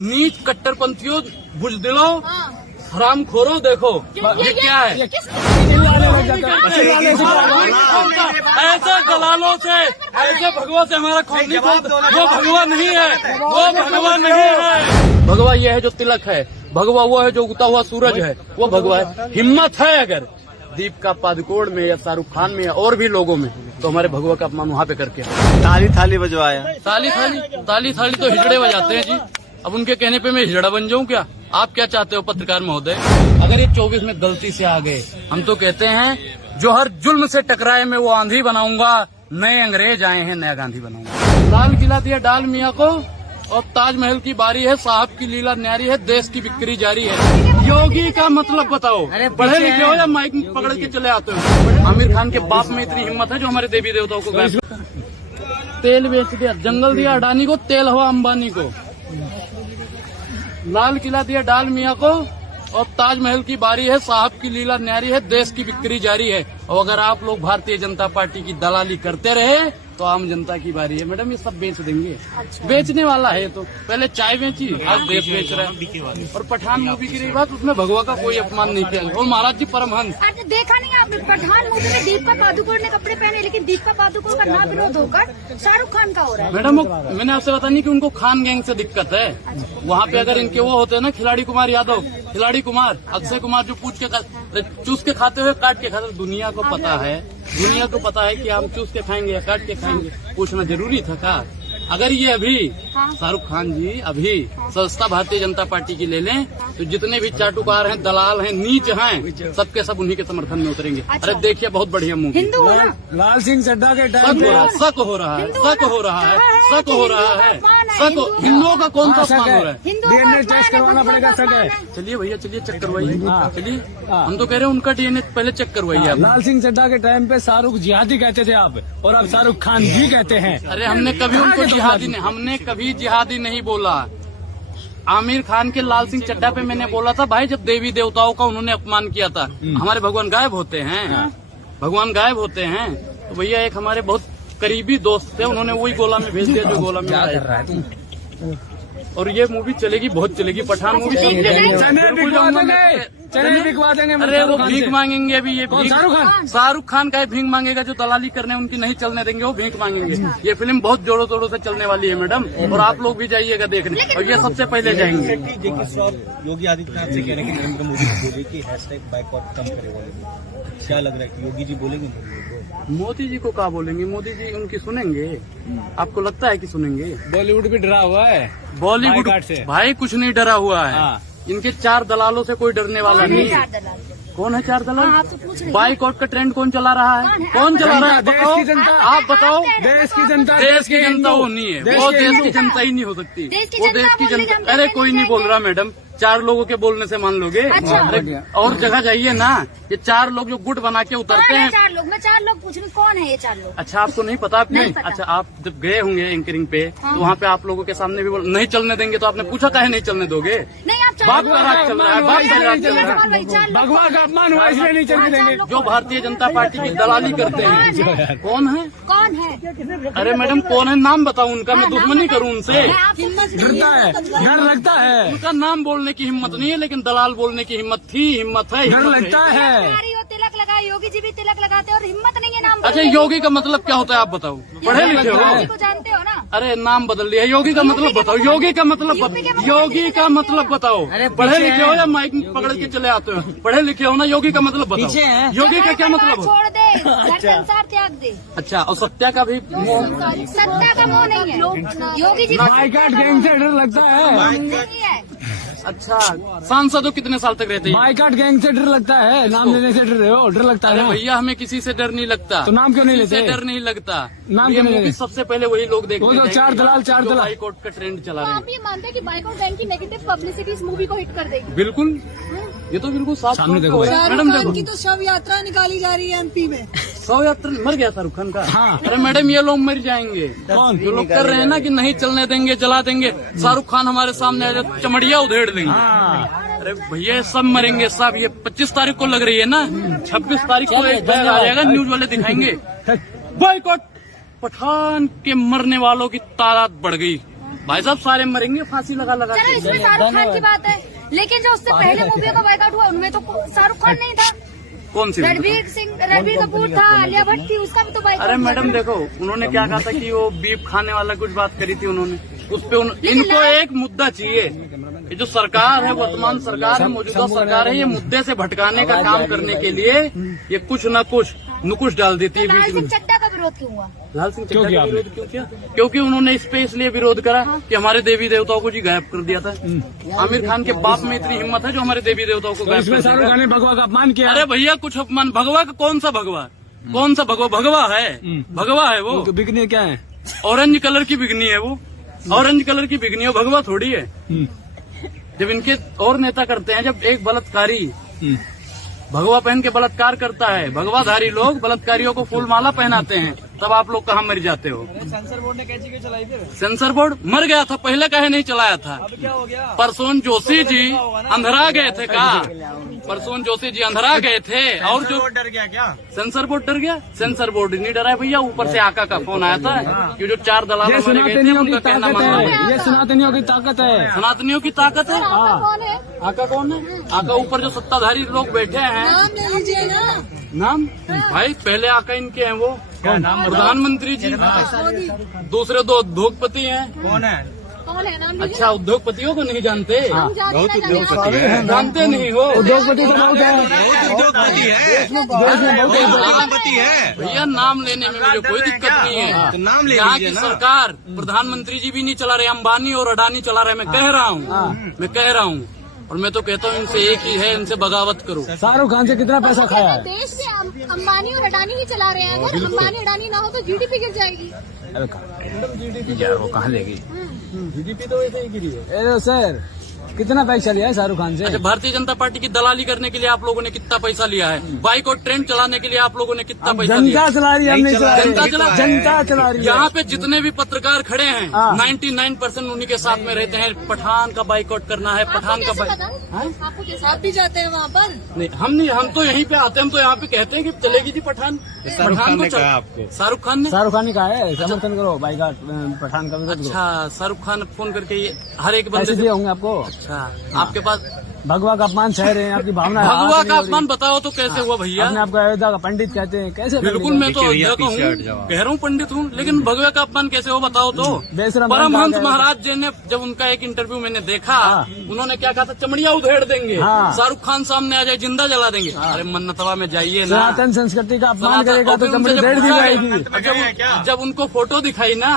नीच कट्टरपंथियों, बुजदिलों, हराम खोरो, देखो ये क्या है। ऐसे दलालों से, ऐसे भगवा से हमारा खून नहीं खोलता। वो भगवा नहीं है, वो भगवा नहीं है। भगवा ये है जो तिलक है, भगवा वो है जो उगता हुआ सूरज है, वो भगवा है। हिम्मत है अगर दीपिका पादुकोण में या शाहरुख खान में या और भी लोगों में, तो हमारे भगवा का अपमान वहाँ पे करके ताली थाली बजवाया। ताली थाली तो हिजड़े बजाते हैं जी। अब उनके कहने पे मैं हिजड़ा बन जाऊं क्या? आप क्या चाहते हो पत्रकार महोदय? अगर ये 24 में गलती से आ गए, हम तो कहते हैं जो हर जुल्म से टकराए मैं वो आंधी बनाऊंगा, नए अंग्रेज आए हैं नया गांधी बनाऊंगा। लाल किला दिया डाल मियाँ को और ताजमहल की बारी है, साहब की लीला न्यारी है, देश की बिक्री जारी है। योगी का मतलब बताओ, पढ़े लिखे हो या माइक पकड़ के चले आते हो? आमिर खान के बाप में इतनी हिम्मत है जो हमारे देवी देवताओं को तेल बेच दिया, जंगल दिया अडानी को, तेल हवा अंबानी को। लाल किला दिया डाल मियाँ को और ताजमहल की बारी है, साहब की लीला न्यारी है, देश की बिक्री जारी है। और अगर आप लोग भारतीय जनता पार्टी की दलाली करते रहे तो आम जनता की बारी है। मैडम ये सब बेच देंगे। अच्छा। बेचने वाला है तो पहले चाय बेची, आज देश बेच रहा है। और पठान मूवी की रही बात, उसमें भगवा का कोई अपमान नहीं किया। और महाराज जी परमहंस देखा नहीं आपने, पठान मूवी में दीपिका पादुकोण ने कपड़े पहने, लेकिन दीपिका पादुकोण का नाम विरोध होकर शाहरुख खान का हो रहा है। मैडम मैंने आपसे बता नहीं कि उनको खान गैंग से दिक्कत है। वहाँ पे अगर इनके वो होते हैं ना, खिलाड़ी कुमार यादव, खिलाड़ी कुमार, अक्षय कुमार जो चूस के खाते हुए काट के खाते, दुनिया को पता है, दुनिया को पता है कि हम चूस के खाएंगे या काट के खाएंगे। पूछना जरूरी था का? अगर ये अभी शाहरुख खान जी अभी संस्था भारतीय जनता पार्टी की ले लें तो जितने भी चाटुकार हैं, दलाल हैं, नीच हैं, सबके सब उन्हीं के समर्थन में उतरेंगे। अच्छा। अरे देखिए बहुत बढ़िया मूवी, लाल सिंह चड्ढा के शक हो रहा है, शक हो रहा है, शक हो रहा है, शक हो रहा है, शक। हिंदुओं का कौन सा अपमान हो रहा है? डीएनए टेस्ट करवाना पड़ेगा। शक है। चलिए भैया, चलिए चेक करवाइए। चलिए हम तो कह रहे हैं उनका डीएनए पहले चेक करवाइए। लाल सिंह चड्ढा के टाइम पे शाहरुख जिहादी कहते थे आप, और अब शाहरुख खान भी कहते हैं। अरे हमने कभी उनको जिहादी नहीं, हमने कभी जिहादी नहीं बोला। आमिर खान के लाल सिंह चड्ढा पे मैंने बोला था भाई, जब देवी देवताओं का उन्होंने अपमान किया था, हमारे भगवान गायब होते हैं, भगवान गायब होते हैं। तो भैया एक हमारे बहुत करीबी दोस्त थे, उन्होंने वही गोला में भेज दिया जो गोला में आया। और ये मूवी चलेगी, बहुत चलेगी। पठान मूवी चने बिकवा देंगे। अरे वो भीख मांगेंगे अभी। ये शाहरुख खान का भीख मांगेगा, जो दलाली करने उनकी नहीं चलने देंगे, वो भीख मांगेंगे। ये फिल्म बहुत जोरों तोड़ों से चलने वाली है मैडम, और आप लोग भी जाइएगा देखने, और ये सबसे पहले जाएंगे। योगी आदित्यनाथ से कह रहे हैं कि नरेंद्र मोदी बोले कि #बाइकआउट कम करे वाले, क्या लग रहा है कि योगी जी बोलेंगे? मोदी जी को क्या बोलेंगे? मोदी जी उनकी सुनेंगे? आपको लगता है कि सुनेंगे? बॉलीवुड भी डरा हुआ है। बॉलीवुड से भाई कुछ नहीं डरा हुआ है। इनके 4 दलालों से कोई डरने वाला नहीं है। कौन है 4 दलाल? बाइकआउट का ट्रेंड कौन चला रहा है? कौन चला रहा है? बताओ, आप बताओ। देश की जनता, देश की जनता वो नहीं है, वो देश की जनता ही नहीं हो सकती। वो देश की जनता, अरे कोई नहीं बोल रहा मैडम, 4 लोगों के बोलने से मान लोगे? अरे और जगह जाइए ना, ये 4 लोग जो गुट बना के उतरते हैं। 4 लोग, मैं 4 लोग पूछ रही, कौन है ये 4 लोग? अच्छा आपको नहीं पता? आपने अच्छा, आप जब गए होंगे एंकरिंग पे तो वहाँ पे आप लोगों के सामने भी नहीं चलने देंगे, तो आपने पूछा काहे नहीं चलने दोगे? नहीं, आप बाप का राज चल रहा है, बाप का राज चल रहा है। भगवा का अपमान हुआ इसलिए नहीं चलने देंगे। जो भारतीय जनता पार्टी की दलाली करते हैं, कौन है? कौन है? अरे मैडम कौन है? नाम बताओ उनका, मैं दुश्मनी करूँ उनसे। डरता है, डर लगता है। उनका नाम बोलने की हिम्मत नहीं है, लेकिन दलाल बोलने की हिम्मत थी, हिम्मत है, डर लगता है। तिलक लगाए, योगी जी भी तिलक लगाते हैं, और हिम्मत नहीं है नाम। अच्छा योगी का मतलब क्या होता है आप बताओ? पढ़े लिखे हो? योगी को जानते हो ना? अरे नाम बदल दिया। योगी का मतलब बताओ, योगी का मतलब, योगी का मतलब बताओ। पढ़े लिखे हो या माइक पकड़ के चले आते हो? पढ़े लिखे हो ना? योगी का मतलब बताओ। योगी का क्या मतलब? छोड़ दे, संसार त्याग दे। अच्छा, और सत्या का भी? सत्ता का मोह नहीं है। योगी जी बाइकआउट गैंग से डर लगता है। नहीं है। अच्छा, सांसदों कितने साल तक रहते हैं? बाइकआउट गैंग से डर लगता है। नाम लेने से डर लगता है। भैया हमें किसी से डर नहीं लगता। तो नाम क्यों नहीं लेते? डर नहीं लगता। नाम क्यों नहीं लेते? सबसे पहले वही लोग देखते हैं। 4 दलाल बाइकआउट का ट्रेंड चला रहे हैं। आप ये मानते हैं कि बाइकआउट गैंग की नेगेटिव पब्लिसिटी इस मूवी को हिट कर देगी? बिल्कुल, ये तो बिल्कुल साफ सामने देखो मैडम। देखो की तो शव यात्रा निकाली जा रही है एमपी में। शव यात्रा मर गया शाहरुख खान का। हाँ। अरे मैडम ये लोग मर जाएंगे। जो लोग कर रहे हैं ना कि नहीं चलने देंगे, जला देंगे, शाहरुख खान हमारे सामने चमड़िया उधेड़ देंगे। अरे भैया सब मरेंगे सब। ये 25 तारीख को लग रही है ना, 26 तारीख को एक बैग आ जाएगा, न्यूज वाले दिखाएंगे बाइकआउट। पठान के मरने वालों की तादाद बढ़ गई। भाई साहब सारे मरेंगे फांसी लगा लगा चलो के। इसमें शाहरुख खान की बात है, लेकिन जो उससे पहले मूवियों का बायकॉट हुआ उनमें तो शाहरुख खान नहीं था। कौन सी? रणबीर कपूर था, आलिया भट्ट थी, उसका भी तो बायकॉट। अरे मैडम देखो, उन्होंने क्या कहा था कि वो बीफ खाने वाला कुछ बात करी थी उन्होंने, उस पे इनको एक मुद्दा चाहिए। ये जो सरकार है, वर्तमान सरकार है, मौजूदा सरकार है, ये मुद्दे से भटकाने का काम करने के लिए ये कुछ न कुछ नुकुश डाल देती है लाल बीच सिंह में। चड्ढा का विरोध क्यों हुआ? लाल सिंह क्यों चड्ढा किया का विरोध क्यों किया? क्योंकि उन्होंने इस पे इसलिए विरोध करा कि हमारे देवी देवताओं को जी गायब कर दिया था। आमिर खान के बाप में इतनी हिम्मत है जो हमारे देवी देवताओं को तो गायब इसमें कर शाहरुख दिया। खान ने भगवा का अपमान किया। अरे भैया कुछ अपमान, भगवा का कौन सा भगवा? कौन सा भगवा? भगवा है, भगवा है वो। बिकने क्या है? ऑरेंज कलर की बिगनी है वो, ऑरेंज कलर की बिगनी है, भगवा थोड़ी है। जब इनके और नेता करते हैं, जब एक बलात्कारी भगवा पहन के बलात्कार करता है, भगवाधारी लोग बलात्कारियों को फूल माला पहनाते हैं, तब आप लोग कहाँ मर जाते हो? सेंसर बोर्ड ने कैची क्यों चलाई फिर? सेंसर बोर्ड मर गया था, पहले काहे नहीं चलाया था? अब क्या हो गया? परसोन जोशी जी अंधरा गए थे का? परसोन जोशी जी अंधरा गए थे, और जो डर गया क्या? सेंसर बोर्ड डर गया? सेंसर बोर्ड नहीं डरा है भैया, ऊपर से आका का फोन आया था कि जो 4 दलाल ये मारे गए थे सनातनियों की उनका कहना ताकत मानना है, है। ये सनातनियों की ताकत है। सनातनियों की ताकत है। कौन है? आका कौन है? आका ऊपर जो सत्ताधारी लोग बैठे हैं, नाम ले लीजिए ना। नाम भाई पहले आका इनके हैं, वो प्रधानमंत्री जी, दूसरे 2 उद्योगपति हैं। कौन है? कौन है? नाम लीजिए। अच्छा, उद्योगपति को नहीं जानते? हम जानते हैं। जानते नहीं हो? उद्योगपति का नाम क्या है? उद्योगपति है, उद्योगपति है भैया नाम लेने में मुझे कोई दिक्कत नहीं है। तो नाम ले यहाँ लीजिए की ना। सरकार, प्रधानमंत्री जी भी नहीं चला रहे, अंबानी और अडानी चला रहे। मैं कह रहा हूँ, और मैं तो कहता हूँ इनसे एक ही है, इनसे बगावत करो। शाहरुख खान से कितना पैसा खाया है? देश से अंबानी और अडानी ही चला रहे हैं, अगर अंबानी अडानी ना हो तो जीडीपी गिर जाएगी। अरे यार वो कहाँ लेगी? जीडीपी तो वैसे ही गिरी है। अरे सर, कितना पैसा लिया है शाहरुख खान से? अच्छा, भारतीय जनता पार्टी की दलाली करने के लिए आप लोगों ने कितना पैसा लिया है? बाइक और ट्रेंड चलाने के लिए आप लोगों ने कितना पैसा लिया? जनता चला रही है, हम नहीं चला रहे। जनता चला रही है। यहाँ पे जितने भी पत्रकार खड़े हैं, हाँ। 99% उन्हीं के साथ में रहते हैं। पठान का बाइकआउट करना है, पठान का बाइक। आपको कैसे? आप भी जाते हैं वहाँ पर? नहीं, हम नहीं, हम तो यहीं पे आते हैं, हम तो यहाँ पे कहते हैं कि चलेगी जी पठान। पठान तो चल, शाहरुख खान ने। शाहरुख खान ने कहा है समर्थन करो बाइकआउट, पठान का विरोध करो। अच्छा, शाहरुख खान फोन करके ये हर एक बंदे पैसे से। दिए होंगे आपको? अच्छा, आपके पास भगवा का अपमान सह रहे हैं, आपकी भावना है। भगवा आप का अपमान बताओ तो कैसे हुआ भैया? अपने आपको अयोध्या का पंडित कहते हैं, कैसे? बिल्कुल, मैं तो अयोध्या का हूँ, कह रहा हूँ पंडित हूँ, लेकिन भगवे का अपमान कैसे हो बताओ तो? बेशरम परमहंस बंदा है। महाराज जी ने, जब उनका एक इंटरव्यू मैंने देखा, हाँ। उन्होंने क्या कहा था? चमड़िया उधेड़ देंगे, हाँ। शाहरुख खान सामने आ जाए जिंदा जला देंगे। अरे मन्नतवा में जाइए ना। सनातन संस्कृति का अपमान सनातन- करेगा तो और उनसे चमड़ी जब उधेड़ दी पूछा जाएगी। गया, जब उनको फोटो दिखाई ना,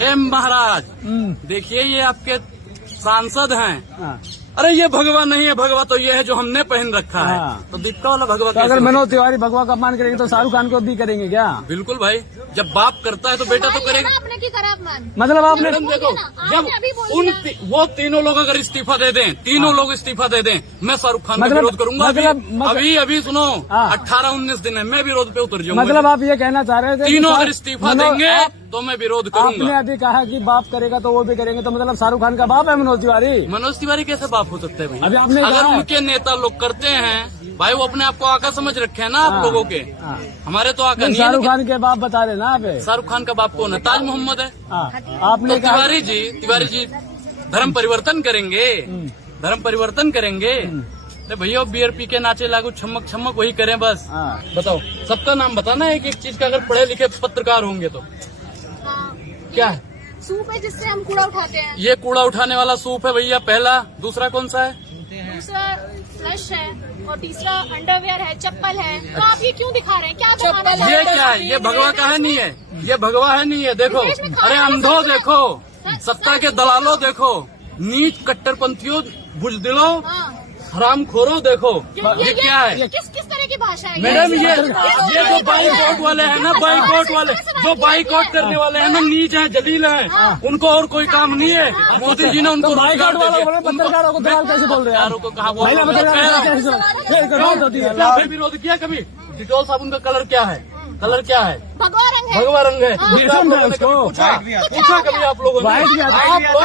ए महाराज देखिए ये आपके सांसद हैं। हाँ। अरे ये भगवा नहीं है, भगवा तो ये है जो हमने पहन रखा है। हाँ। तो दिखता वाला भगवा तो अगर कैसे? मनोज तिवारी भगवा का अपमान करेंगे तो शाहरुख खान को भी करेंगे क्या? बिल्कुल भाई, जब बाप करता है तो बेटा तो करेगा। आपने की करा अपमान। मतलब आपने मैडम देखो, आपने जब अभी बोली ना। वो तीनों लोग अगर इस्तीफा दे दें, तीनों लोग इस्तीफा दे दें, मैं शाहरुख खान का मतलब- विरोध करूंगा। मतलब- अभी सुनो, हाँ। 18-19 दिन है, मैं विरोध पे उतर जाऊंगा। मतलब आप ये कहना चाह रहे थे कि तीनों शाह- अगर इस्तीफा मनोज- देंगे आप- तो मैं विरोध आपने करूंगा। अभी कहा कि बाप करेगा तो वो भी करेंगे, तो मतलब शाहरुख खान का बाप है मनोज तिवारी? मनोज तिवारी कैसे बाप हो सकते हैं भाई? अभी आपने अगर कहा- उनके नेता लोग करते हैं भाई, वो अपने आप को आका समझ रखे हैं ना आप हाँ। लोगों के। हाँ। हमारे तो आका नहीं, नहीं है। शाहरुख लेकिन खान के बाप बता रहे ना आप? शाहरुख खान का बाप कौन है? ताज मोहम्मद है। हाँ। तो आपने कहा तिवारी जी धर्म परिवर्तन करेंगे, धर्म परिवर्तन करेंगे। अरे भैया बीआरपी के नाचे लागू छमक छमक वही करें बस। हाँ। बताओ, सबका नाम बताना है, एक चीज का। अगर पढ़े लिखे पत्रकार होंगे तो क्या है? सूप है जिससे हम कूड़ा उठाते हैं। ये कूड़ा उठाने वाला सूप है भैया, पहला। दूसरा कौन सा है? दूसरा फ्लश है और तीसरा अंडरवेयर है, चप्पल है। तो आप ये क्यों दिखा रहे हैं? क्या दिखाना चाह रहे ये हैं? क्या है? ये भगवा का है नहीं है, ये भगवा है नहीं है। देखो, अरे अंधो देखो, सत्ता के दलालों देखो, नीच कट्टरपंथियों, बुजदिलों, हाँ। हरामखोरों देखो, ये क्या है? किस तरह की भाषा है? मैडम ये जो बाइकआउट वाले हैं ना, बाइकआउट वाले जो बाइकआउट करने वाले हैं ना, नीच हैं, जलील हैं, उनको और कोई काम नहीं है। मोदी जी ने उनको तो बाइकआउट रोजगार दे वालों दिया। को पत्रकारों को दलाल कैसे बोल रहे हैं? पत्रकारों को कहा बोल महिला रहे हैं? पत्रकार कैसे बोल रहे हैं? ये एक बात होती है। क्या फिर विरोध किया कभी? डिटॉल साबुन का कलर क्या है? कलर क्या है? भगवा रंग है। भगवा रंग है। ये आप लोगों ने कभी पूछा? पूछा कभी आप लोगों ने? वाइट भी आता है। आप लोग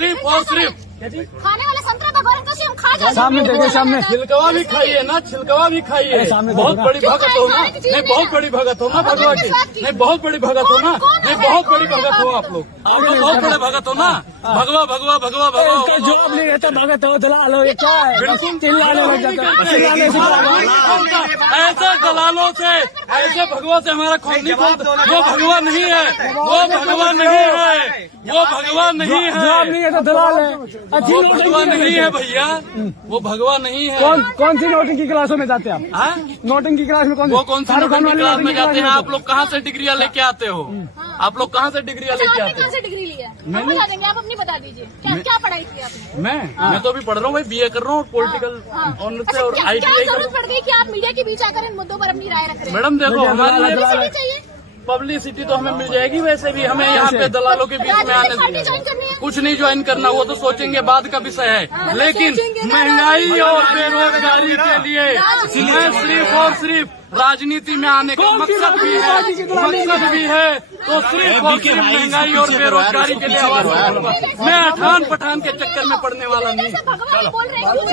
सिर्फ और सिर्फ खाने वाला संतरा भगवा रंग का हम खा सामने देखिए, सामने छिलकवा भी खाइए ना, छिलकवा भी खाइए। सामने बहुत देखो। बड़ी भगत हो ना, नहीं बहुत बड़ी भगत हो ना भगवा की, नहीं बहुत बड़ी भगत हो ना, नहीं बहुत बड़ी भगत हो आप लोग बहुत बड़े भगत हो ना। भगवा भगवा भगवा भगवा इनका जॉब नहीं रहता, भगत हो दलाल हो, ये क्या है? चिल्लाने लग जाता है, चिल्लाने से ऐसे दलालों से, ऐसे भगवा से हमारा खून नहीं खोलता। वो भगवा नहीं है, वो भगवा नहीं है, वो भगवा नहीं जॉब है, नहीं है तो दलाल है। अच्छी वो नोटिंग भगवा नहीं है भैया, वो भगवा नहीं है। कौन सी नोटिंग की क्लासों में जाते हैं आप? हाँ? नोटिंग की क्लास में वो कौन सी नोटिंग की क्लास में जाते हैं? आप लोग कहाँ से डिग्रियां लेके आते हो? आप लोग कहाँ से डिग्रियां लेके आपने आते कहाँ हो? से डिग्री ली है? हम बता देंगे, आप अपनी बता दीजिए। क्या क्या पढ़ाई की आपने? मैं तो अभी पढ़ रहा हूँ भाई, BA कर रहा हूँ, पॉलिटिकल ऑनर्स से और क्या ITI कर रहा जरूरत पड़ गई कि आप मीडिया के बीच आकर इन मुद्दों पर अपनी राय रख रहे हूँ। हैं? मैडम देखो, हमारे लिए पब्लिसिटी चाहिए। पब्लिसिटी तो हमें मिल जाएगी, वैसे भी हमें यहाँ पे दलालों के बीच में आने राजनीतिक पार्टी दीजिए। ज्वाइन करनी है? कुछ नहीं ज्वाइन करना, वो तो सोचेंगे बाद का विषय है। लेकिन महंगाई और बेरोजगारी के लिए मैं सिर्फ और सिर्फ राजनीति में आने का मकसद भी है तो सिर्फ और सिर्फ महंगाई और बेरोजगारी के लिए आवाज उठाऊंगा। मैं अठान पठान के चक्कर में पड़ने वाला नहीं। जैसे भगवान बोल रहे हैं कि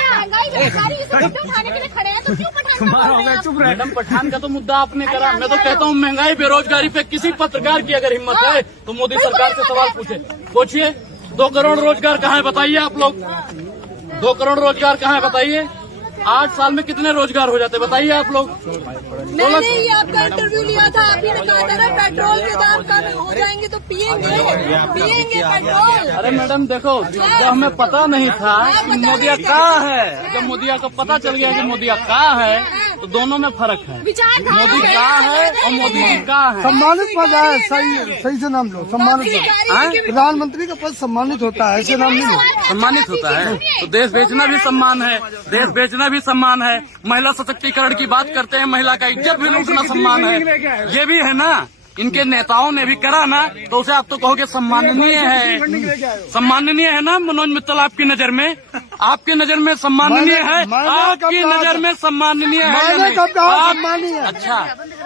महंगाई बेरोजगारी इस मुद्दे उठाने के लिए खड़े हैं, तो क्यों पठान हो गया, चुप रहे। मैडम पठान का तो मुद्दा आपने करा। मैं तो कहता हूँ महंगाई बेरोजगारी पे किसी पत्रकार की अगर हिम्मत है तो मोदी सरकार से सवाल पूछिए 2 करोड़ रोजगार कहाँ है बताइए आप लोग। 2 करोड़ रोजगार कहाँ है बताइए। 8 साल में कितने रोजगार हो जाते बताइए आप लोग। मैंने ये आपका इंटरव्यू लिया था, आप ही ने कहा था ना पेट्रोल के दाम कम हो जाएंगे तो पिएंगे पेट्रोल। अरे मैडम देखो, जब हमें पता नहीं था कि मोदिया कहाँ है, जब मोदिया को पता चल गया कि मोदिया कहाँ है तो दोनों में फर्क है। विचार मोदी कहाँ है और मोदी जी कहाँ है। सम्मानित पद है, सही से नाम लो। सम्मानित पद, प्रधानमंत्री का पद सम्मानित होता है, ऐसे नाम नहीं लो। सम्मानित होता है तो देश बेचना भी सम्मान है, देश बेचना भी सम्मान है। महिला सशक्तिकरण की बात करते हैं, महिला का इज्जत भी लूटना सम्मान है, ये भी है ना। इनके नेताओं ने भी करा ना, तो उसे आप तो कहोगे सम्माननीय है। सम्माननीय है ना मनोज मित्तल, आपकी नजर में, आपकी नजर में सम्माननीय है, आपकी नजर में सम्माननीय है या नहीं? सम्माननीय है। अच्छा,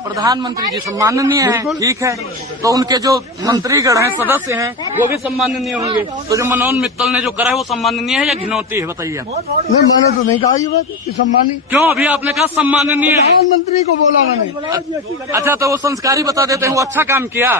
प्रधानमंत्री जी सम्माननीय है, ठीक है, तो उनके जो मंत्रीगण हैं, सदस्य हैं, वो भी सम्माननीय होंगे। तो जो मनोज मित्तल ने जो करा है वो सम्माननीय है या घिनौती है बताइए आप। नहीं, मैंने तो नहीं कहा ये बात कि सम्मानित। क्यों? अभी आपने कहा सम्माननीय है। प्रधानमंत्री को बोला मैंने। अच्छा, तो वो संस्कारी बता देते हैं वो अच्छा काम किया,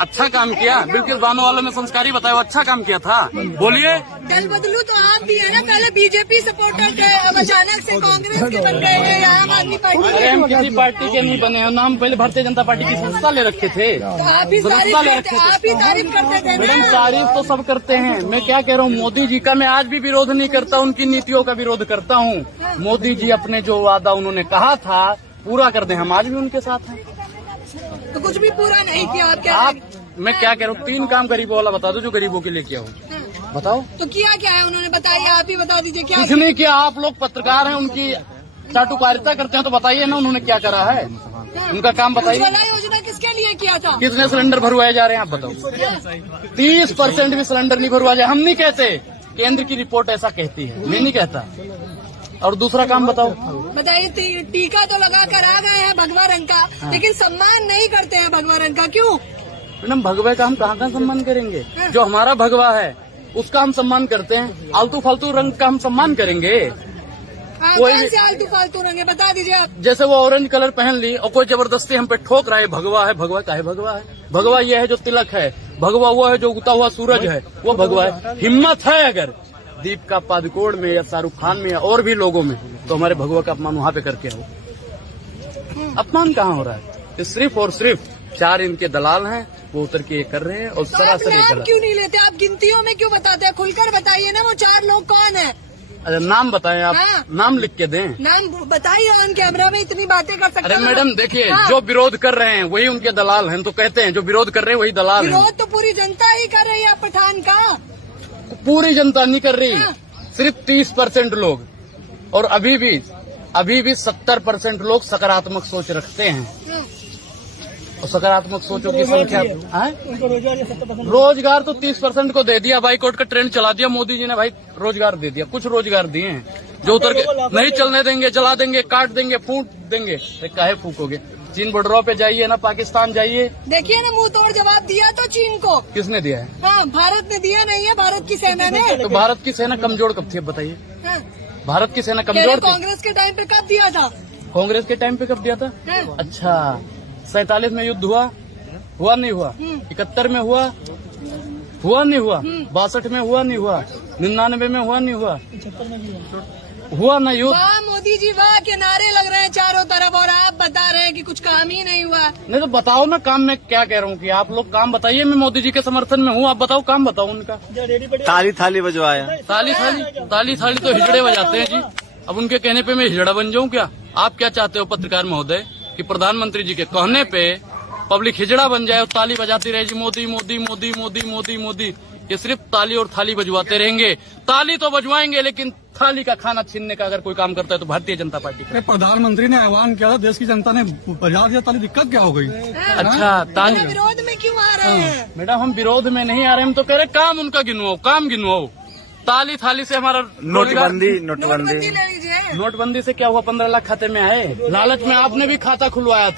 अच्छा काम किया। बिल्कुल बानो वालों में संस्कारी बताया, वो अच्छा काम किया था। बोलिए। दल बदलू तो आप भी है ना, पहले बीजेपी सपोर्टर थे, अब अचानक से कांग्रेस के बन गए हैं, आम आदमी पार्टी अरे हम किसी पार्टी के नहीं बने हैं ना, हम पहले भारतीय जनता पार्टी की संस्था ले रखे थे, तो आप ही संस्था ले रखे थे। आप ही तारीफ करते थे मैडम ना। तारीफ तो सब करते हैं, मैं क्या कह रहा हूँ, मोदी जी का मैं आज भी विरोध नहीं करता, उनकी नीतियों का विरोध करता हूँ। मोदी जी अपने जो वादा उन्होंने कहा था पूरा कर दें, हम आज भी उनके साथ हैं। तो कुछ भी पूरा नहीं किया आप क्या? मैं क्या कह रहा हूँ, 3 काम गरीबों वाला बता दो जो गरीबों के लिए किया हो, बताओ। तो किया क्या है उन्होंने, बताइए, आप ही बता दीजिए क्या। कुछ नहीं किया। आप लोग पत्रकार हैं, उनकी चाटुकारिता करते हैं तो बताइए ना उन्होंने क्या करा है, उनका काम बताइए। उज्ज्वला योजना किसके लिए किया था? कितने सिलेंडर भरवाए जा रहे हैं आप बताओ। 30% भी सिलेंडर नहीं भरवाए जाए, हम नहीं कहते, केंद्र की रिपोर्ट ऐसा कहती है, मैं नहीं कहता। और दूसरा काम बताओ। बताइए, टीका तो लगा कर आ गए हैं भगवा रंग का, लेकिन सम्मान नहीं करते हैं भगवा रंग का, क्यों? मैडम भगवे का हम कहाँ सम्मान करेंगे? जो हमारा भगवा है उसका हम सम्मान करते हैं, आलतू फालतू रंग का हम सम्मान करेंगे? कोई कौन से आलतू फालतू रंग है, बता दीजिए आप। जैसे वो ऑरेंज कलर पहन ली और कोई जबरदस्ती हम पे ठोक रहा है भगवा है, भगवा का है, भगवा है, भगवा ये है जो तिलक है, भगवा वो है जो उगता हुआ सूरज है, वो भगवा है। हिम्मत है अगर दीप का पादुकोण में या शाहरुख खान में या और भी लोगों में, तो हमारे भगवा का अपमान वहाँ पे करके हो। अपमान कहाँ हो रहा है? ये सिर्फ और सिर्फ 4 इनके दलाल हैं, वो उतर के ये कर रहे हैं और तो आप सरासर ये नाम गलत। क्यों नहीं लेते? आप गिनतियों में क्यों बताते हैं? खुलकर बताइए ना, वो 4 लोग कौन है? अरे नाम बताएं आप, हाँ। नाम लिख के दें। नाम बताइए, ऑन कैमरा में इतनी बातें कर सकते अरे हैं। मैडम देखिए, हाँ। जो विरोध कर रहे हैं वही उनके दलाल हैं, तो कहते हैं जो विरोध कर रहे हैं वही दलाल हैं। विरोध तो पूरी जनता ही कर रही है पठान का। पूरी जनता नहीं कर रही, हाँ। सिर्फ 30% लोग, और अभी भी 70% लोग सकारात्मक सोच रखते हैं। और सकारात्मक सोचों की संख्या रोजगार तो 30% को दे दिया, बाइकआउट का ट्रेंड चला दिया मोदी जी ने, भाई रोजगार दे दिया, कुछ रोजगार दिए हैं जो उतर के नहीं चलने देंगे, जला देंगे, काट देंगे, फूंक देंगे। काहे फूकोगे? चीन बॉर्डरों पे जाइए ना, पाकिस्तान जाइए। देखिए ना, मुंह तोड़ जवाब दिया तो चीन को। किसने दिया है? हाँ, भारत ने दिया नहीं है, भारत की सेना ने। तो भारत की सेना कमजोर कब थी, अब बताइए? हाँ, भारत की सेना कह रहे कमजोर थी? कांग्रेस के टाइम पे कब दिया था? कांग्रेस के टाइम पे कब दिया था? हाँ। अच्छा, 47 में युद्ध हुआ नहीं हुआ? 71 में हुआ नहीं हुआ? 62 में हुआ नहीं हुआ? 99 में हुआ नहीं हुआ? हुआ ना युद्ध? वाह मोदी जी वाह, के नारे लग रहे हैं चारों तरफ, और आप बता रहे हैं कि कुछ काम ही नहीं हुआ। नहीं तो बताओ ना काम, मैं क्या कह रहा हूँ कि आप लोग काम बताइए। मैं मोदी जी के समर्थन में हूँ, आप बताओ काम बताओ उनका। थाली थाली बजवाया। ताली थाली तो हिजड़े बजाते हैं जी। अब उनके कहने पे मैं हिजड़ा बन जाऊँ क्या? आप क्या चाहते हो पत्रकार महोदय कि प्रधानमंत्री जी के कहने पे पब्लिक हिजड़ा बन जाए और ताली बजाती रहे जी, मोदी मोदी मोदी मोदी मोदी मोदी? ये सिर्फ ताली और थाली बजवाते रहेंगे। ताली तो बजवाएंगे, लेकिन थाली का खाना छीनने का अगर कोई काम करता है तो भारतीय जनता पार्टी का। प्रधानमंत्री ने आह्वान किया था, देश की जनता ने बजा दिया ताली, दिक्कत क्या हो गई? अच्छा, ताली विरोध में क्यों आ रहे हैं? मैडम हम विरोध में नहीं आ रहे, हम तो कह रहे काम उनका गिनवाओ, काम गिनवाओ। ताली थाली से हमारा नोटबंदी नोटबंदी ले लीजिए। नोटबंदी से क्या हुआ? 15 लाख खाते में आए। लालच में आपने भी खाता खुलवाया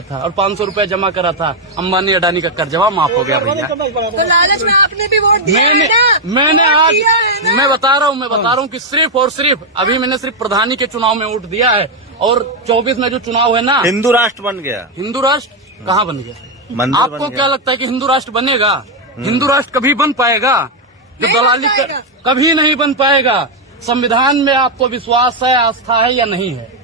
था, और 500 रुपया जमा करा था। अंबानी अडानी का कर्जवा माफ हो गया भैया। तो लालच में आपने भी वोट दिया है ना? मैंने वोट आज दिया है ना? मैं बता रहा हूँ कि सिर्फ और सिर्फ अभी मैंने सिर्फ प्रधानी के चुनाव में वोट दिया है, और 24 में जो चुनाव है ना, हिंदू राष्ट्र बन गया। हिंदू राष्ट्र कहाँ बन गया? मंदिर आपको बन क्या गया। लगता है कि हिंदू राष्ट्र बनेगा? हिंदू राष्ट्र कभी बन पाएगा? जो नहीं दलाली बन पाएगा। कभी नहीं बन पाएगा। संविधान में आपको विश्वास है, आस्था है या नहीं है?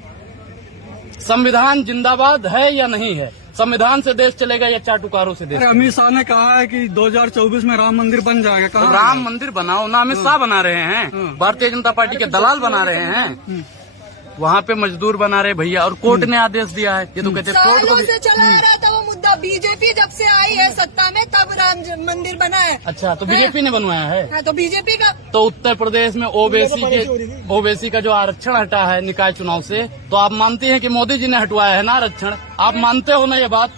संविधान जिंदाबाद है या नहीं है? संविधान से देश चलेगा या चाटुकारों से देश? अमित शाह ने कहा है कि 2024 में राम मंदिर बन जाएगा। तो राम मंदिर बनाओ ना, अमित शाह बना रहे हैं, भारतीय जनता पार्टी के दलाल बना रहे हैं, वहाँ पे मजदूर बना रहे भैया, और कोर्ट ने आदेश दिया है। ये तो कहते हैं कोर्ट को सालों से चला आ रहा था वो मुद्दा। बीजेपी जब से आई है सत्ता में तब राम मंदिर बना है। अच्छा, तो बीजेपी ने बनवाया है? हाँ, तो बीजेपी का। तो उत्तर प्रदेश में ओबीसी का जो आरक्षण हटा है निकाय चुनाव से, तो आप मानते हैं कि मोदी जी ने हटवाया है ना आरक्षण? आप मानते हो ना? ये बात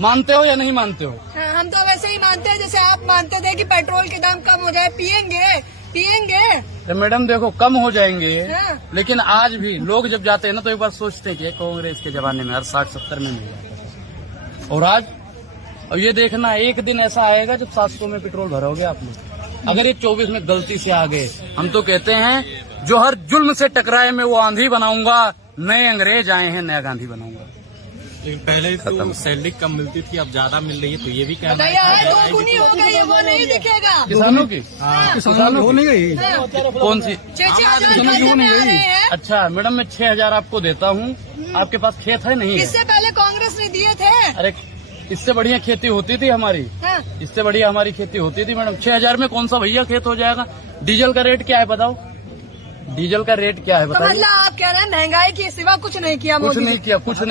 मानते हो या नहीं मानते हो? हाँ, हम तो वैसे ही मानते हैं जैसे आप मानते थे कि पेट्रोल के दाम कम हो जाए, पियेंगे। तो मैडम देखो, कम हो जाएंगे, हाँ। लेकिन आज भी लोग जब जाते हैं ना तो एक बार सोचते हैं कि कांग्रेस के जमाने में हर 60-70 में मिल जाता था, और आज और ये देखना एक दिन ऐसा आएगा जब 700 में पेट्रोल भरोगे आप लोग। अगर ये 24 में गलती से आ गए, हम तो कहते हैं जो हर जुल्म से टकराए मैं वो आंधी बनाऊंगा, नए अंग्रेज आए हैं नया गांधी बनाऊंगा। लेकिन पहले तो सैलरी कम मिलती थी, अब ज्यादा मिल रही है, तो ये भी कहना बताइए, दो गुनी हो गई है, वो नहीं दिखेगा। किसानों की किसानों को नहीं गई। कौन सी? 6,000 आ रहे हैं। अच्छा मैडम, मैं 6,000 आपको देता हूँ, आपके पास खेत है नहीं है? इससे पहले कांग्रेस ने दिए थे। अरे इससे बढ़िया खेती होती थी हमारी, हाँ। इससे बढ़िया हमारी खेती होती थी मैडम। 6,000 में कौन सा भैया खेत हो जाएगा? डीजल का रेट क्या है बताओ? डीजल का रेट क्या है तो बताइए? मतलब आप कह रहे हैं महंगाई के सिवा कुछ नहीं किया कुछ मोदी नहीं जी? किया, कुछ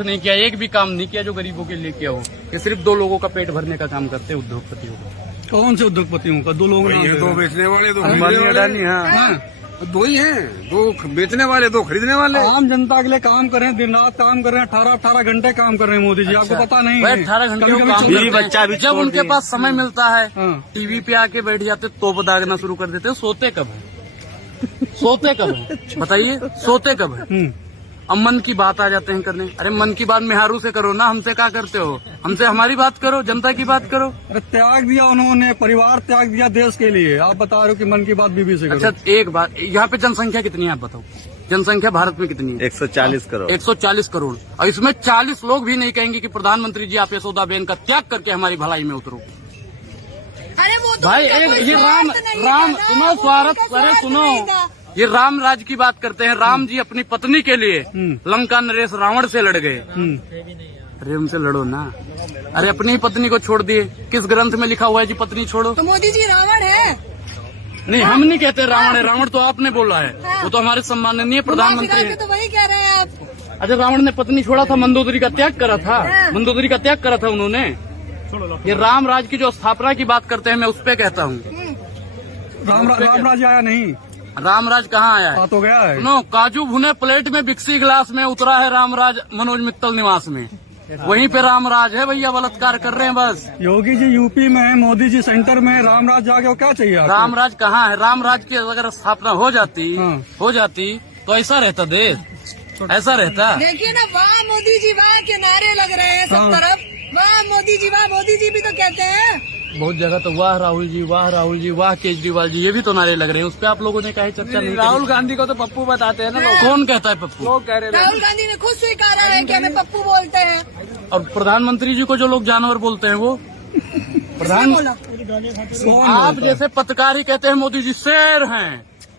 नहीं किया, एक भी काम नहीं किया जो गरीबों के लिए किया हो। ये सिर्फ 2 लोगों का पेट भरने का काम करते हैं उद्योगपतियों को। कौन से उद्योगपतियों का? 2 लोग दो बेचने वाले, दो अंबानी अडानी। हाँ, हाँ। 2 ही हैं, 2 बेचने वाले, 2 खरीदने वाले। आम जनता के लिए काम कर रहे हैं, दिन रात काम कर रहे हैं, 18 घंटे काम कर रहे हैं मोदी जी। आपको पता नहीं भाई है? 18 घंटे कभी-कभी वो काम चौबीस- करते हैं। बच्चा भी जब छोड़ उनके दिए। पास समय मिलता है हाँ। टीवी पे आके बैठ जाते, तोप दागना शुरू कर देते हैं। सोते कब है? सोते कब है बताइए? सोते कब है? अब मन की बात आ जाते हैं करने। अरे मन की बात मेहारू से करो ना, हमसे क्या करते हो? हमसे हमारी बात करो, जनता की बात करो। अरे त्याग दिया उन्होंने, परिवार त्याग दिया देश के लिए। आप बता रहे हो कि मन की बात बीबी से करो। अच्छा एक बात, यहाँ पे जनसंख्या कितनी है आप बताओ? जनसंख्या भारत में कितनी है? 140 करोड़। 140 करोड़। और इसमें 40 लोग भी नहीं कहेंगे कि प्रधानमंत्री जी आप यशोदाबेन का त्याग करके हमारी भलाई में उतरो। अरे वो तो भाई उनका एक कोई ये राम स्वार्थ नहीं राम था ना, सुनो वो स्वार्थ, उनका अरे स्वार्थ सुनो, नहीं था। ये राम राज की बात करते हैं। राम जी अपनी पत्नी के लिए लंका नरेश रावण से लड़ गए। अरे उनसे लड़ो ना। अरे अपनी ही पत्नी को छोड़ दिए। किस ग्रंथ में लिखा हुआ है जी पत्नी छोड़ो? तो मोदी जी रावण है। नहीं, हम नहीं कहते रावण है। रावण तो आपने बोला है, वो तो हमारे सम्माननीय प्रधानमंत्री है। तो वही कह रहे हैं आप। अच्छा, रावण ने पत्नी छोड़ा था, मंदोदरी का त्याग करा था। मंदोदरी का त्याग करा था उन्होंने। ये राम राज की जो स्थापना की बात करते हैं, मैं उस पे कहता हूँ। राम राज आया नहीं, रामराज कहाँ आया है? बात हो गया है। सुनो, काजू भुने प्लेट में बिक्सी गिलास में उतरा है रामराज मनोज मित्तल निवास में। वहीं पे रामराज है भैया, बलात्कार कर रहे हैं बस। योगी जी यूपी में है, मोदी जी सेंटर में है, रामराज जाके वो क्या चाहिए आपको? रामराज कहाँ है? रामराज की अगर स्थापना हो जाती तो ऐसा रहता देश। ऐसा रहता। देखिए ना, वाह मोदी जी वाह के नारे लग रहे हैं सब तरफ। वाह मोदी जी वाह, मोदी जी भी तो कहते हैं। बहुत जगह तो वाह राहुल जी, वाह राहुल जी, वाह केजरीवाल जी, ये भी तो नारे लग रहे हैं। उस पर आप लोगों ने कहा चर्चा नहीं। राहुल गांधी को तो पप्पू बताते हैं ना लोग। कौन कहता है पप्पू? लोग कह रहे हैं। राहुल गांधी ने खुद स्वीकारा है कि हमें पप्पू बोलते हैं। और प्रधानमंत्री जी को जो लोग जानवर बोलते हैं वो प्रधान। आप जैसे पत्रकार ही कहते हैं मोदी जी शेर हैं,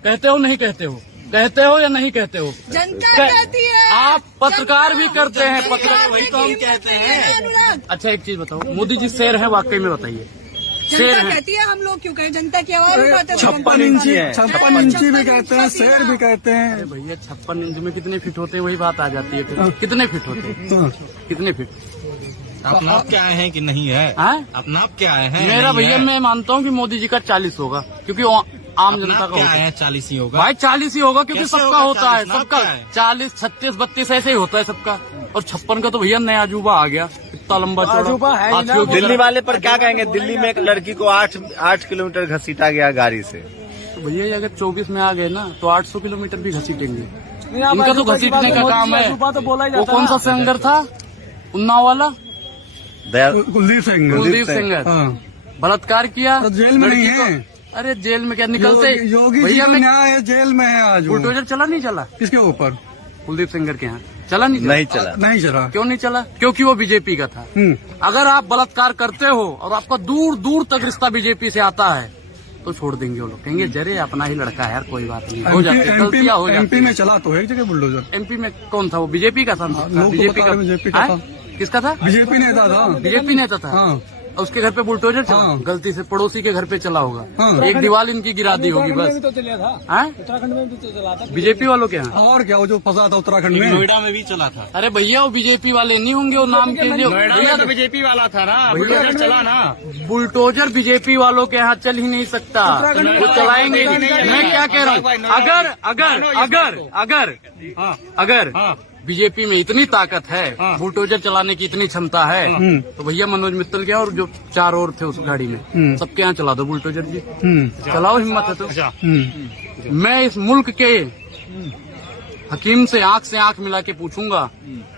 कहते हो नहीं कहते हो? कहते हो या नहीं कहते हो? जनता कहती है। आप पत्रकार भी करते हैं, जनता पत्रकार वही तो हम की कहते कीमत नहीं है, हैं। अनुराग। अच्छा एक चीज बताओ, मोदी जी शेर है वाकई में? बताइए। शेर जनता है, कहती है, हम लोग क्यों कहें? जनता की आवाज उठाते हैं। 56 इंची है। 56 इंची भी कहते हैं, शेर भी कहते हैं। अरे भैया 56 इंच में कितने फिट होते हैं? वही बात आ जाती है फिर। कितने फिट होते हैं? कितने फिट? आप नाप क्या आए हैं कि नहीं है? हैं? आप नाप क्या आए हैं? मेरा नहीं भैया है? मैं मानता हूँ कि मोदी जी का 40 होगा, क्योंकि वो आम आप जनता नाप का क्या होगा। आए हैं? 40 ही होगा भाई 40 ही होगा, क्योंकि कैसे सबका होगा होता है, 40? नाप सबका क्या है? 40, 36, 32 ऐसे ही होता है सबका। और 56 का तो भैया नया अजूबा आ गया, इतना लंबा अजूबा है ही चौड़ा। ना। हाथियों की दिल्ली तरह। वाले पर क्या कहेंगे? दिल्ली में एक लड़की को 8 किलोमीटर घसीटा गया गाड़ी से। तो भैया ये अगर 24 में आ गए ना तो 800 किलोमीटर भी घसीटेंगे। नहीं, आप इनका तो अजूबा की घसीटने बात- का मोदी काम जी है। अजूबा तो बोला ही वो जाता कौन है सा ना। सिंगर था उन्नाव वाला? कुलदीप सिंह। कुलदीप सिंगर। हाँ। बलात्कार किया तो जेल में नहीं लड़की को। है। अरे जेल में क्या निकलते? योगी जी भैया का मैं न्याय है, जेल में है आज वो। बुलडोजर चला नहीं चला किसके ऊपर? कुलदीप सिंगर के यहाँ? चला नहीं चला? नहीं चला। नहीं चला। क्यों नहीं चला? क्योंकि वो बीजेपी का था। अगर आप बलात्कार करते हो और आपका दूर दूर तक रिश्ता बीजेपी से आता है तो छोड़ देंगे वो लोग, कहेंगे जरे अपना ही लड़का है यार, कोई बात नहीं, हो जाती है, गलतियां हो जाती एमपी हैं। में चला तो है एक जगह बुलडोजर। एमपी में कौन था? वो बीजेपी का सांसद था। लोग तो बीजेपी बता का रहे हैं बीजेपी का हैं? था। किसका था? बीजेपी नेता था। बीजेपी नेता था। हाँ। और उसके घर पे बुलडोजर चला, हाँ। गलती से पड़ोसी के घर पे चला होगा। हाँ। एक दीवार इनकी गिरा दी होगी उत्तराखंड में बस। भी तो चला था। हैं? उत्तराखंड में भी तो चला था। बीजेपी वालों के यहाँ? और क्या, वो जो फंसा था उत्तराखंड में। नोएडा में भी चला था। अरे भैया वो बीजेपी वाले नहीं होंगे, वो नाम के लिए भैया तो बीजेपी वाला था ना, भैया बुलडोजर चला ना। बुलडोजर बीजेपी वालों के यहाँ चल ही नहीं सकता, वो चलाएंगे नहीं। मैं क्या कह रहा हूँ, अगर अगर अगर अगर अगर बीजेपी में इतनी ताकत है, बुलडोजर चलाने की इतनी क्षमता है, तो भैया मनोज मित्तल के और जो 4 और थे उस गाड़ी में, सबके यहाँ चला दो बुलडोजर जी। चलाओ, हिम्मत है तो। मैं इस मुल्क के हकीम से आंख मिला के पूछूंगा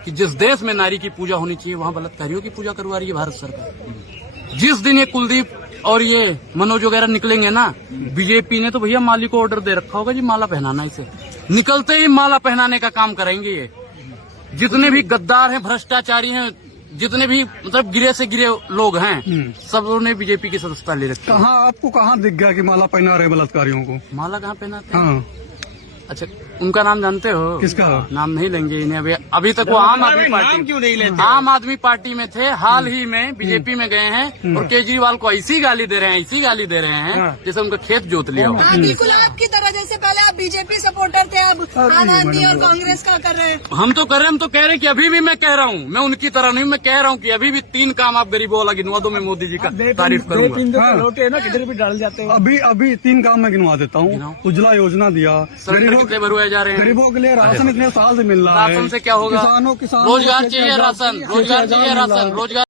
कि जिस देश में नारी की पूजा होनी चाहिए वहाँ बलात्कारियों की पूजा करवा रही है भारत सरकार। जिस दिन ये कुलदीप और ये मनोज वगैरह निकलेंगे ना, बीजेपी ने तो भैया माली को ऑर्डर दे रखा होगा जी माला पहनाना, इसे निकलते ही माला पहनाने का काम करेंगे ये। जितने भी गद्दार हैं, भ्रष्टाचारी हैं, जितने भी मतलब गिरे से गिरे लोग हैं, सब ने बीजेपी की सदस्यता ले रखी है। कहाँ आपको कहाँ दिख गया कि माला पहना रहे बलात्कारियों को? माला कहाँ पहनाते हैं? हाँ। अच्छा उनका नाम जानते हो? किसका? नाम नहीं लेंगे इन्हें। अभी तक वो आम आदमी पार्टी क्यों नहीं लेते? आम आदमी पार्टी में थे, हाल ही में बीजेपी में गए हैं और केजरीवाल को ऐसी गाली दे रहे हैं, ऐसी गाली दे रहे हैं जैसे उनका खेत जोत लिया हो। हाँ, बिल्कुल आपकी तरह। जैसे पहले आप बीजेपी सपोर्टर थे, अब आम आदमी और कांग्रेस का कर रहे हैं। हम तो कह रहे हैं कि अभी भी मैं कह रहा हूँ, मैं उनकी तरह नहीं, मैं कह रहा हूँ कि अभी भी 3 काम आप गरीबों वाला गिनवा दो, मैं मोदी जी का तारीफ करूंगा। हाँ। रोटे ना किधर भी डाल जाते हैं। अभी 3 काम मैं गिनवा देता हूँ। उज्ज्वला योजना दिया, सिलेंडर कितने भरवाए जा रहे हैं? गरीबों के लिए राशन इतने साल से मिल रहा है। राशन से क्या होगा? किसानों रोजगार चाहिए, राशन रोजगार चाहिए, राशन रोजगार